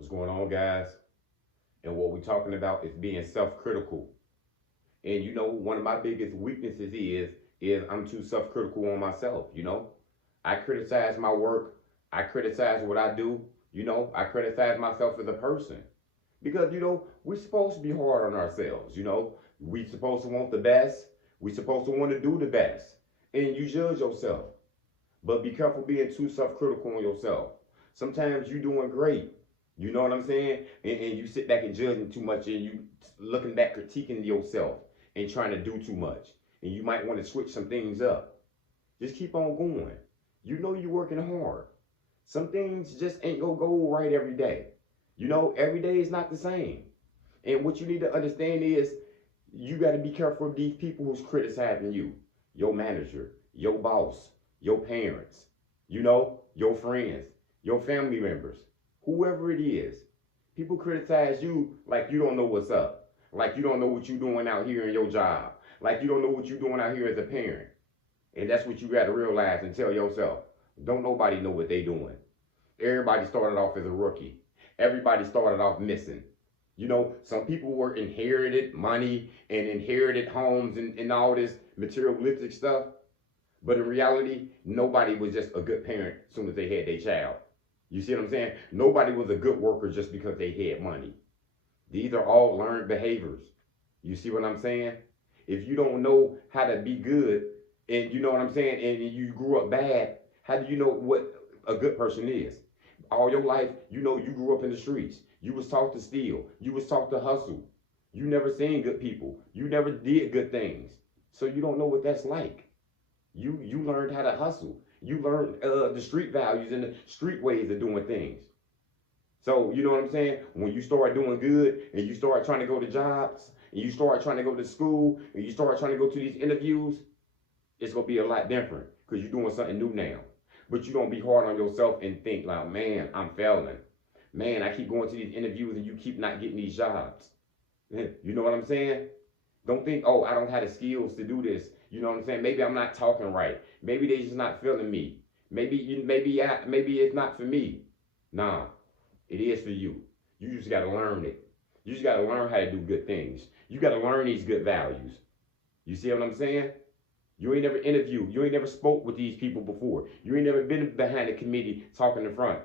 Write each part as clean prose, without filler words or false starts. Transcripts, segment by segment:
What's going on, guys? And what we're talking about is being self-critical. And one of my biggest weaknesses is I'm too self-critical on myself. I criticize my work. I criticize what I do. I criticize myself as a person because we're supposed to be hard on ourselves. We supposed to want the best. We supposed to want to do the best, and you judge yourself. But be careful being too self-critical on yourself. Sometimes you're doing great. You know what I'm saying? And you sit back and judging too much and you looking back critiquing yourself and trying to do too much. And you might want to switch some things up. Just keep on going. You're working hard. Some things just ain't gonna go right every day. Every day is not the same. And what you need to understand is you got to be careful of these people who's criticizing you, your manager, your boss, your parents, your friends, your family members, whoever it is. People criticize you like you don't know what's up, like you don't know what you're doing out here in your job, like you don't know what you're doing out here as a parent. And that's what you got to realize and tell yourself. Don't nobody know what they doing. Everybody started off as a rookie. Everybody started off missing. Some people were inherited money and inherited homes and all this materialistic stuff. But in reality, nobody was just a good parent as soon as they had their child. You see what I'm saying? Nobody was a good worker just because they had money. These are all learned behaviors. You see what I'm saying? If you don't know how to be good, and you know what I'm saying, and you grew up bad, how do you know what a good person is? All your life, you grew up in the streets. You was taught to steal. You was taught to hustle. You never seen good people. You never did good things. So you don't know what that's like. You learned how to hustle. You learned the street values and the street ways of doing things. So you know what I'm saying? When you start doing good and you start trying to go to jobs and you start trying to go to school and you start trying to go to these interviews, it's gonna be a lot different because you're doing something new now. But you don't be hard on yourself and think like, man, I'm failing. Man, I keep going to these interviews and you keep not getting these jobs. You know what I'm saying? Don't think, oh, I don't have the skills to do this. You know what I'm saying? Maybe I'm not talking right. Maybe they just not feeling me. Maybe it's not for me. Nah, it is for you. You just gotta learn it. You just gotta learn how to do good things. You gotta learn these good values. You see what I'm saying? You ain't never interviewed. You ain't never spoke with these people before. You ain't never been behind the committee talking in front.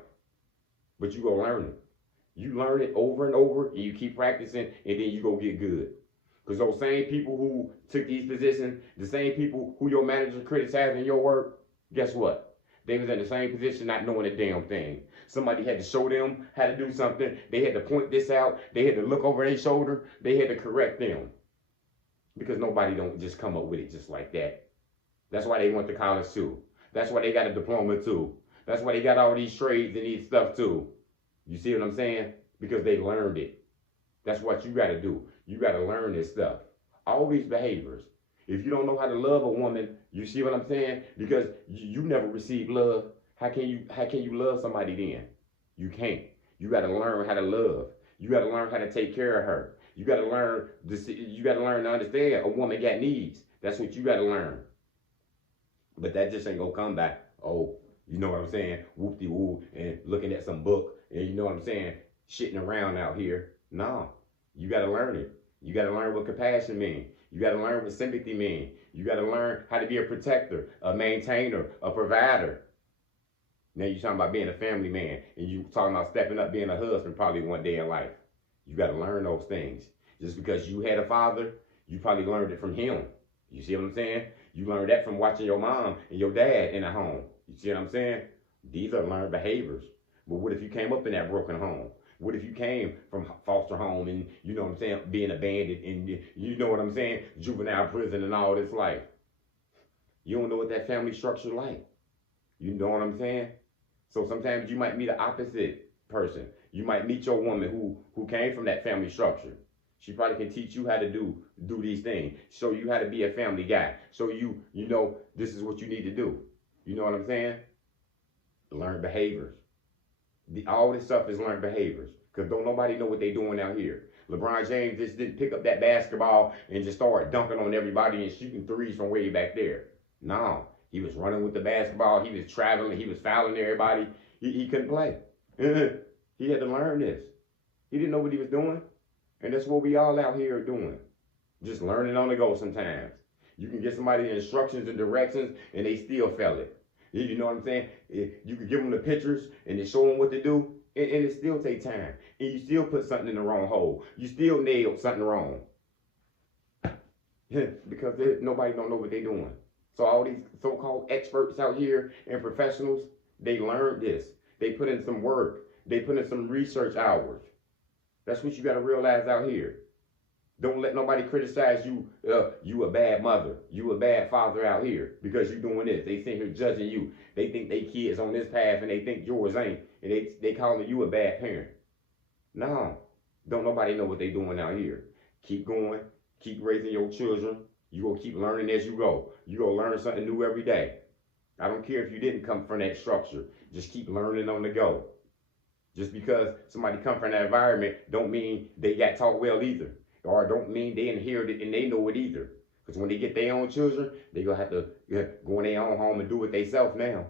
But you go learn it. You learn it over and over, and you keep practicing, and then you go get good. Because those same people who took these positions, the same people who your manager criticizing your work, guess what? They was in the same position not knowing a damn thing. Somebody had to show them how to do something. They had to point this out. They had to look over their shoulder. They had to correct them. Because nobody don't just come up with it just like that. That's why they went to college too. That's why they got a diploma too. That's why they got all these trades and these stuff too. You see what I'm saying? Because they learned it. That's what you got to do. You got to learn this stuff. All these behaviors. If you don't know how to love a woman, you see what I'm saying? Because you never received love. How can you love somebody then? You can't. You got to learn how to love. You got to learn how to take care of her. You got to learn this. You got to learn to understand a woman got needs. That's what you got to learn. But that just ain't gonna come back. Oh, you know what I'm saying? Whoop de woo and looking at some book and you know what I'm saying? Shitting around out here. No, you gotta learn it. You gotta learn what compassion means. You gotta learn what sympathy means. You gotta learn how to be a protector, a maintainer, a provider. Now you're talking about being a family man and you talking about stepping up being a husband probably one day in life. You gotta learn those things. Just because you had a father, you probably learned it from him. You see what I'm saying? You learned that from watching your mom and your dad in the home. You see what I'm saying? These are learned behaviors. But what if you came up in that broken home? What if you came from foster home and, you know what I'm saying, being abandoned and, you know what I'm saying, juvenile prison and all this life? You don't know what that family structure like. You know what I'm saying? So sometimes you might meet an opposite person. You might meet your woman who came from that family structure. She probably can teach you how to do these things. Show you how to be a family guy. So you know this is what you need to do. You know what I'm saying? Learn behaviors. All this stuff is learned behaviors. Because don't nobody know what they doing out here. LeBron James just didn't pick up that basketball and just start dunking on everybody and shooting threes from way back there. No. He was running with the basketball. He was traveling. He was fouling everybody. He couldn't play. He had to learn this. He didn't know what he was doing. And that's what we all out here doing. Just learning on the go sometimes. You can get somebody instructions and directions and they still fail it. You know what I'm saying? You can give them the pictures and they show them what to do and it still take time. And you still put something in the wrong hole. You still nailed something wrong. Because nobody don't know what they're doing. So all these so-called experts out here and professionals, they learned this. They put in some work. They put in some research hours. That's what you got to realize out here. Don't let nobody criticize you. You a bad mother. You a bad father out here because you doing this. They sit here judging you. They think they kids on this path and they think yours ain't. And they calling you a bad parent. No. Don't nobody know what they doing out here. Keep going. Keep raising your children. You gonna keep learning as you go. You gonna learn something new every day. I don't care if you didn't come from that structure. Just keep learning on the go. Just because somebody come from that environment don't mean they got taught well either. Or don't mean they inherited and they know it either. Because when they get their own children, they gonna have to go in their own home and do it themselves now.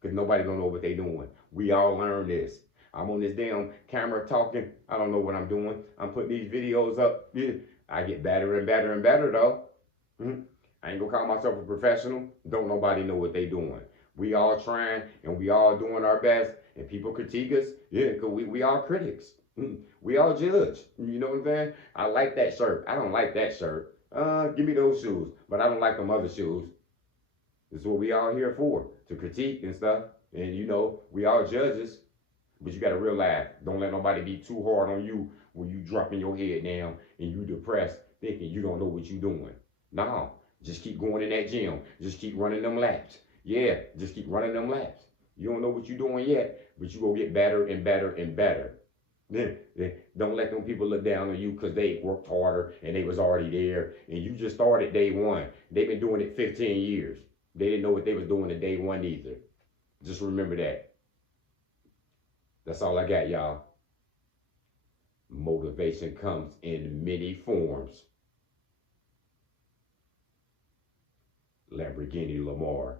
Because nobody don't know what they doing. We all learn this. I'm on this damn camera talking. I don't know what I'm doing. I'm putting these videos up. I get better and better and better though. I ain't gonna call myself a professional. Don't nobody know what they doing. We all trying and we all doing our best. And people critique us. Yeah, because we all critics. We all judge. You know what I'm saying? I like that shirt. I don't like that shirt. Give me those shoes. But I don't like them other shoes. This is what we all here for. To critique and stuff. And you know, we all judges. But you got to realize, don't let nobody be too hard on you when you dropping your head down and you depressed thinking you don't know what you doing. No, just keep going in that gym. Just keep running them laps. Yeah, just keep running them laps. You don't know what you're doing yet, but you gonna get better and better and better. Don't let them people look down on you because they worked harder and they was already there and you just started day one. They've been doing it 15 years. They didn't know what they was doing at day one either. Just remember that. That's all I got, y'all. Motivation comes in many forms. Lamborghini Lamar.